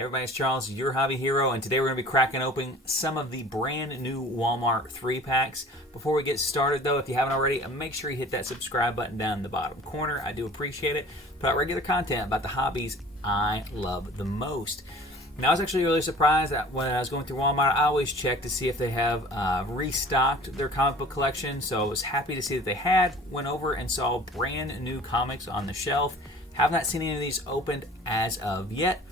Hey everybody, it's Charles, your hobby hero, and today we're going to be cracking open some of the brand new Walmart 3-packs. Before we get started though, if you haven't already, make sure you hit that subscribe button down in the bottom corner. I do appreciate it. Put out regular content about the hobbies I love the most. Now, I was actually really surprised that when I was going through Walmart, I always check to see if they have restocked their comic book collection. So I was happy to see that they had. Went over and saw brand new comics on the shelf. Have not seen any of these opened as of yet.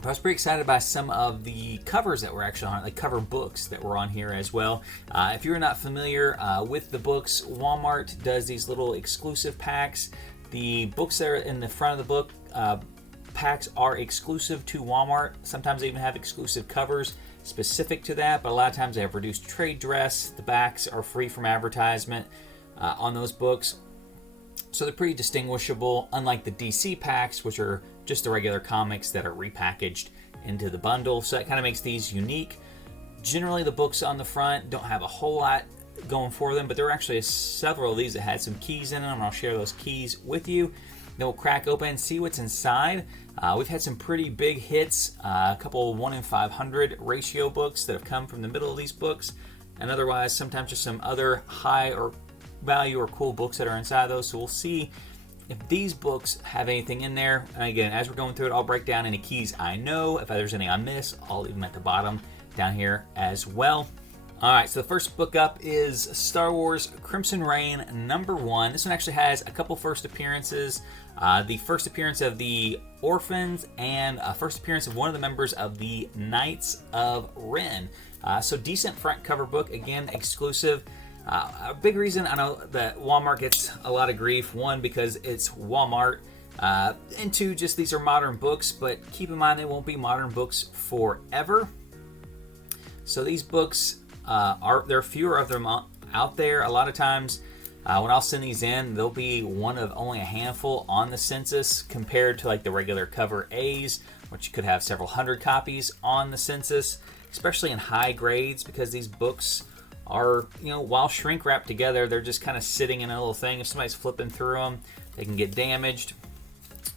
But I was pretty excited by some of the covers that were actually on, like cover books that were on here as well. If you're not familiar with the books, Walmart does these little exclusive packs. The books that are in the front of the book packs are exclusive to Walmart. Sometimes they even have exclusive covers specific to that, but a lot of times they have reduced trade dress. The backs are free from advertisement on those books. So they're pretty distinguishable, unlike the DC packs, which are just the regular comics that are repackaged into the bundle. So that kind of makes these unique. Generally, the books on the front don't have a whole lot going for them, but there are actually several of these that had some keys in them, and I'll share those keys with you. Then we'll crack open and see what's inside. We've had some pretty big hits, a couple 1 in 500 ratio books that have come from the middle of these books, and otherwise sometimes just some other high or value or cool books that are inside those. So we'll see if these books have anything in there. And again, as we're going through it, I'll break down any keys I know. If there's any I miss, I'll leave them at the bottom down here as well. All right, so the first book up is Star Wars Crimson Reign #1. This one actually has a couple first appearances. The first appearance of the Orphans and first appearance of one of the members of the Knights of Ren. So decent front cover book, again, exclusive. A big reason I know that Walmart gets a lot of grief, one, because it's Walmart, and two, just these are modern books, but keep in mind they won't be modern books forever. So these books, there are fewer of them out there. A lot of times when I'll send these in, they'll be one of only a handful on the census compared to like the regular cover A's, which could have several hundred copies on the census, especially in high grades, because these books are, while shrink wrapped together, they're just kind of sitting in a little thing. If somebody's flipping through them, they can get damaged.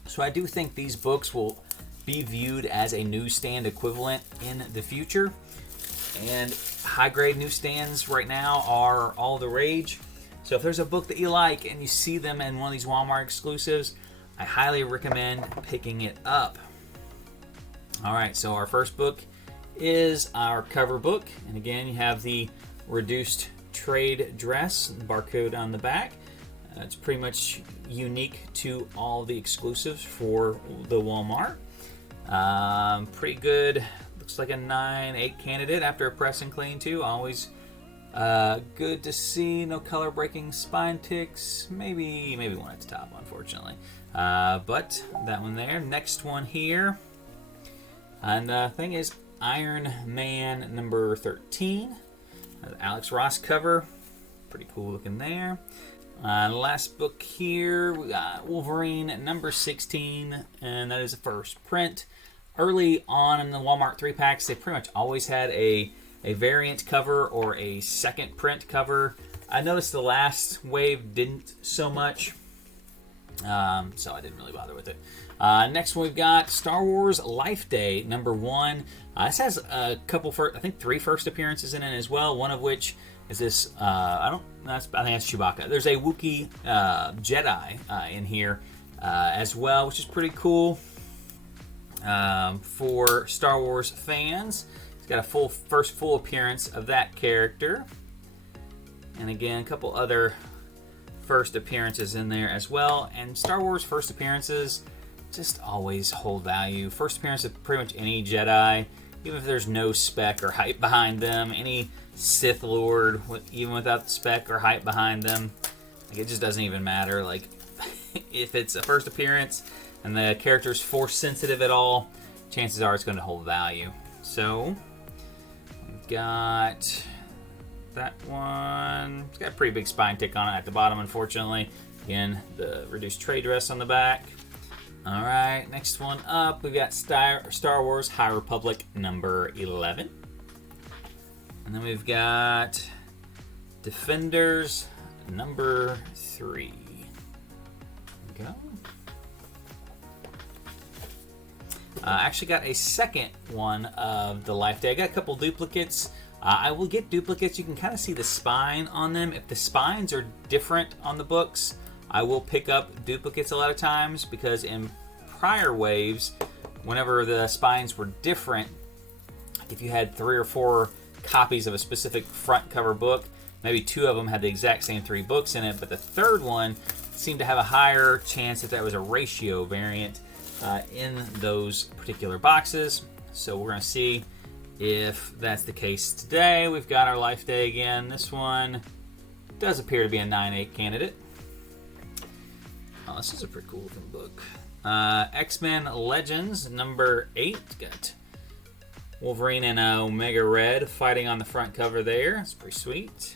So I do think these books will be viewed as a newsstand equivalent in the future. And high grade newsstands right now are all the rage. So if there's a book that you like and you see them in one of these Walmart exclusives, I highly recommend picking it up. All right, so our first book is our cover book. And again, you have the reduced trade dress barcode on the back. It's pretty much unique to all the exclusives for the Walmart. Pretty good. Looks like a 9/8 candidate after a press and clean too. Always good to see. No color breaking spine ticks. Maybe one at the top, unfortunately. But that one there. Next one here. And the thing is Iron Man #13. Alex Ross cover, pretty cool looking there. Last book here, we got Wolverine #16, and that is the first print. Early on in the Walmart 3-packs, they pretty much always had a variant cover or a second print cover. I noticed the last wave didn't so much, so I didn't really bother with it. Next one we've got Star Wars Life Day #1. This has a couple, I think 3 first appearances in it as well. One of which is this, I think that's Chewbacca. There's a Wookiee Jedi in here as well, which is pretty cool for Star Wars fans. It's got a first full appearance of that character. And again, a couple other first appearances in there as well. And Star Wars first appearances just always hold value. First appearance of pretty much any Jedi, even if there's no spec or hype behind them, any Sith Lord, even without the spec or hype behind them, like, it just doesn't even matter. Like, if it's a first appearance and the character's force sensitive at all, chances are it's going to hold value. So we've got that one. It's got a pretty big spine tick on it at the bottom, unfortunately. Again, the reduced trade dress on the back. All right, next one up, we've got Star Wars High Republic #11. And then we've got Defenders #3. There we go. I actually got a second one of the Life Day. I got a couple duplicates. I will get duplicates. You can kind of see the spine on them. If the spines are different on the books, I will pick up duplicates a lot of times, because in prior waves, whenever the spines were different, if you had 3 or 4 copies of a specific front cover book, maybe 2 of them had the exact same 3 books in it, but the third one seemed to have a higher chance that was a ratio variant in those particular boxes. So we're going to see if that's the case today. We've got our Life Day again. This one does appear to be a 9/8 candidate. Oh, this is a pretty cool looking book. X-Men Legends number 8. Got Wolverine and Omega Red fighting on the front cover there. It's pretty sweet.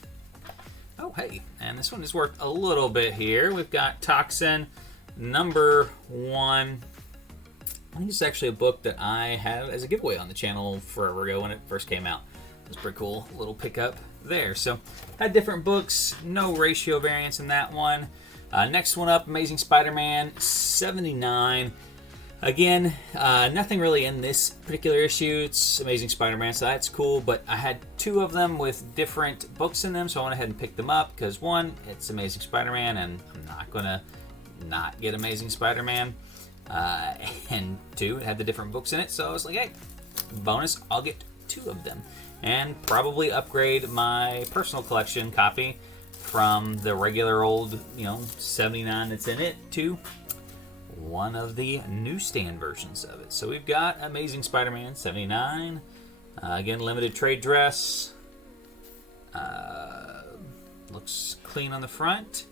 Oh, hey, and this one has worked a little bit here. We've got Toxin number 1. I think this is actually a book that I had as a giveaway on the channel forever ago when it first came out. It was pretty cool little pickup there. So, had different books, no ratio variants in that one. Next one up, Amazing Spider-Man 79. Again, nothing really in this particular issue. It's Amazing Spider-Man, so that's cool, but I had 2 of them with different books in them, so I went ahead and picked them up, because 1, it's Amazing Spider-Man, and I'm not going to not get Amazing Spider-Man. And 2, it had the different books in it, so I was like, hey, bonus, I'll get 2 of them. And probably upgrade my personal collection copy from the regular old, 79 that's in it to one of the newsstand versions of it. So we've got Amazing Spider-Man 79. Again, limited trade dress. Looks clean on the front.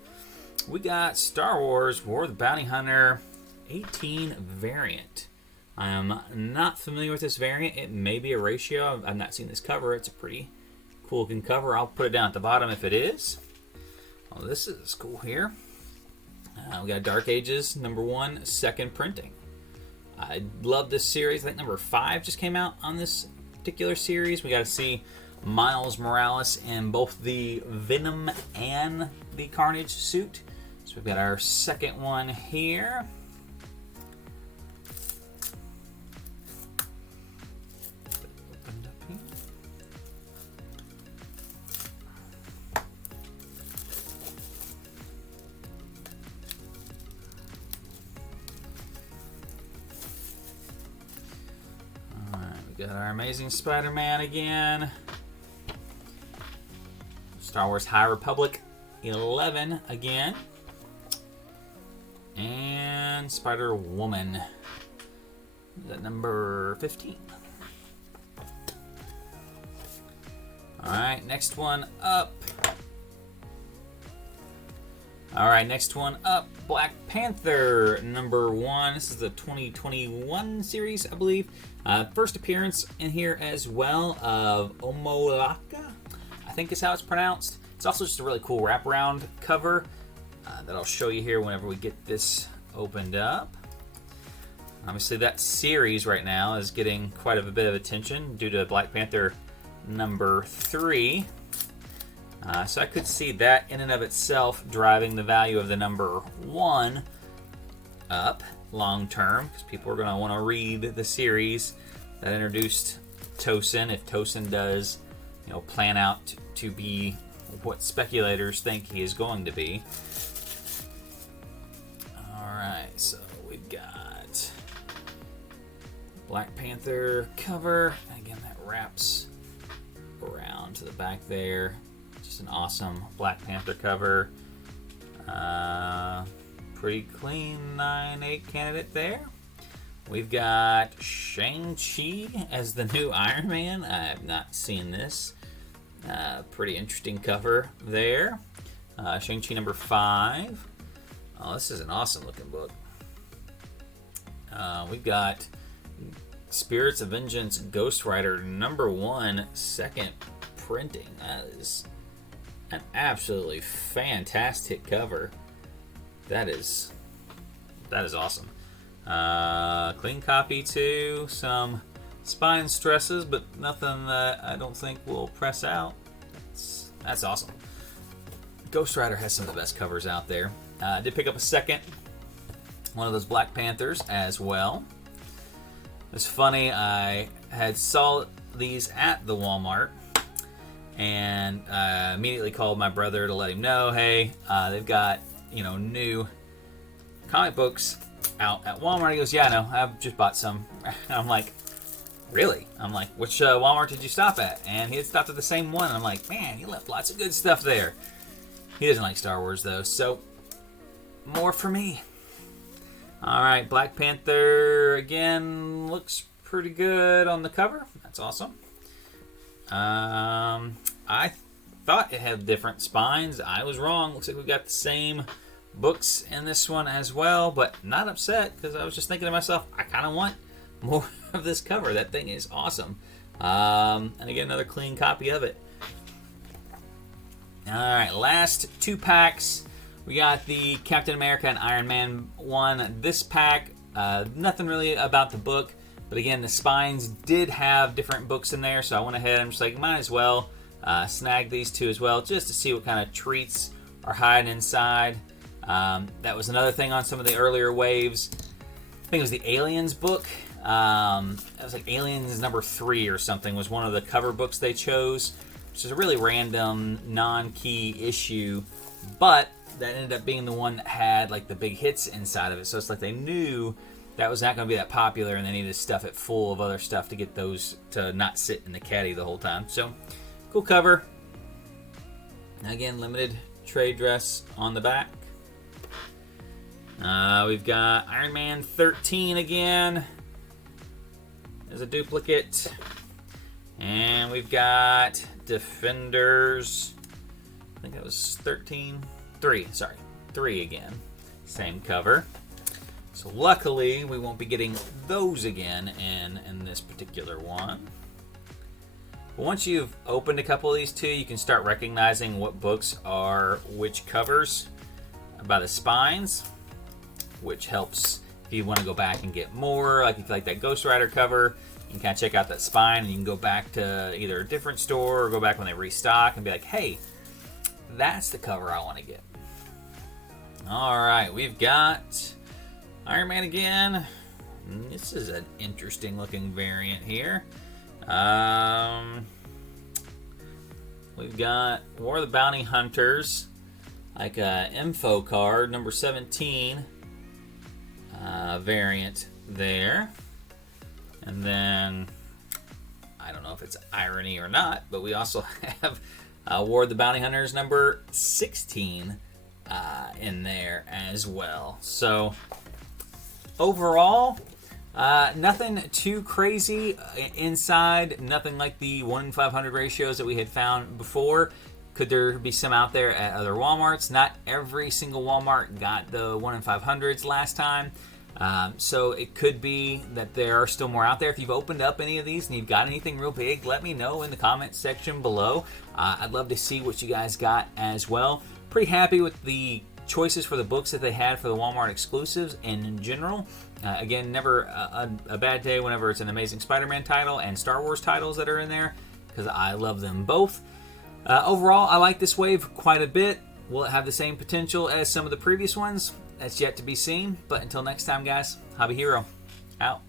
We got Star Wars War of the Bounty Hunter 18 variant. I am not familiar with this variant. It may be a ratio. I've not seen this cover. It's a pretty cool looking cover. I'll put it down at the bottom if it is. Oh, this is cool here. We got Dark Ages number 1, second printing. I love this series. I think number 5 just came out on this particular series. We got to see Miles Morales in both the Venom and the Carnage suit. So we've got our second one here. Opened up here. We got our Amazing Spider-Man again. Star Wars High Republic 11 again. And Spider-Woman. Is that number 15? Alright, next one up. Alright, next one up. Black Panther number 1. This is the 2021 series, I believe. First appearance in here as well of Omolaka, I think is how it's pronounced. It's also just a really cool wraparound cover that I'll show you here whenever we get this opened up. Obviously that series right now is getting quite a bit of attention due to Black Panther number 3. So I could see that in and of itself driving the value of the number 1 up long term, because people are going to want to read the series that introduced Tosin, if Tosin does, plan out to be what speculators think he is going to be. Alright, so we've got Black Panther cover. Again, that wraps around to the back there. Just an awesome Black Panther cover. Pretty clean 9/8 candidate there. We've got Shang-Chi as the new Iron Man. I have not seen this. Pretty interesting cover there. Shang-Chi number 5. Oh, this is an awesome looking book. We've got Spirits of Vengeance Ghost Rider number 1, second printing. That is an absolutely fantastic cover. That is awesome. Clean copy too. Some spine stresses, but nothing that I don't think will press out. That's awesome. Ghost Rider has some of the best covers out there. I did pick up a second one of those Black Panthers as well. It's funny, I had saw these at the Walmart and immediately called my brother to let him know, hey, they've got, new comic books out at Walmart. He goes, yeah, I know, I've just bought some. And I'm like, really? I'm like, which Walmart did you stop at? And he had stopped at the same one. And I'm like, man, he left lots of good stuff there. He doesn't like Star Wars, though, so more for me. All right, Black Panther, again, looks pretty good on the cover. That's awesome. I thought it had different spines. I was wrong. Looks like we got the same books in this one as well, but not upset because I was just thinking to myself, I kind of want more of this cover. That thing is awesome. And again, another clean copy of it. All right, last 2 packs. We got the Captain America and Iron Man one. This pack, nothing really about the book, but again, the spines did have different books in there, so I went ahead and I'm just like, might as well snag these 2 as well, just to see what kind of treats are hiding inside. That was another thing on some of the earlier waves. I think it was the Aliens book. It was like Aliens number 3 or something was one of the cover books they chose, which is a really random, non-key issue, but that ended up being the one that had like the big hits inside of it. So it's like they knew that was not going to be that popular, and they needed to stuff it full of other stuff to get those to not sit in the caddy the whole time. So cool cover. Again, limited trade dress on the back. We've got Iron Man 13 again as a duplicate. And we've got Defenders. I think that was 3 again. Same cover. So luckily, we won't be getting those again in this particular one. But once you've opened a couple of these 2, you can start recognizing what books are which covers by the spines, which helps if you want to go back and get more. Like if you like that Ghost Rider cover, you can kind of check out that spine, and you can go back to either a different store or go back when they restock and be like, hey, that's the cover I want to get. All right, we've got Iron Man again. This is an interesting looking variant here. We've got War of the Bounty Hunters, like a info card, number 17 variant there. And then, I don't know if it's irony or not, but we also have War of the Bounty Hunters number 16 in there as well. So overall, nothing too crazy inside. Nothing like the 1 in 500 ratios that we had found before. Could there be some out there at other Walmarts? Not every single Walmart got the 1 in 500s last time. So it could be that there are still more out there. If you've opened up any of these and you've got anything real big, let me know in the comments section below. I'd love to see what you guys got as well. Pretty happy with the choices for the books that they had for the Walmart exclusives in general. Again, never a bad day whenever it's an Amazing Spider-Man title and Star Wars titles that are in there, because I love them both. Overall, I like this wave quite a bit. Will it have the same potential as some of the previous ones? That's yet to be seen. But until next time, guys, Hobby Hero, out.